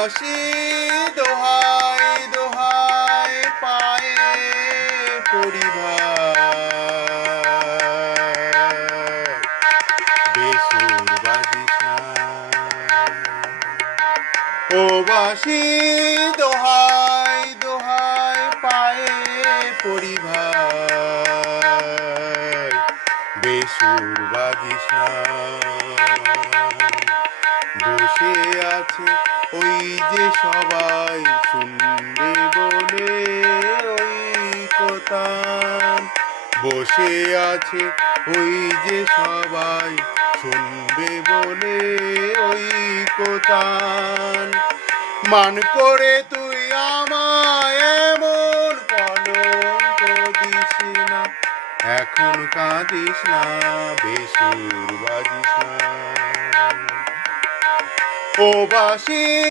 বাসি দোহাই দোহাই পায়ে পড়ি ভাই, বেসুর বাজিস না। ও বাসি দোহাই দোহাই পায়ে পড়ি ভাই, বেসুর বাজিস না। বসে আছে ওই যে সবাই শুনবে বলে ওই কোতান, বসে আছে ওই যে সবাই শুনবে বলে ওই কোতান। মান করে তুই আমায় এমন কলঙ্ক দিস না, এখন কাঁদিস না, বেসুর বাজিস না। ও বাসি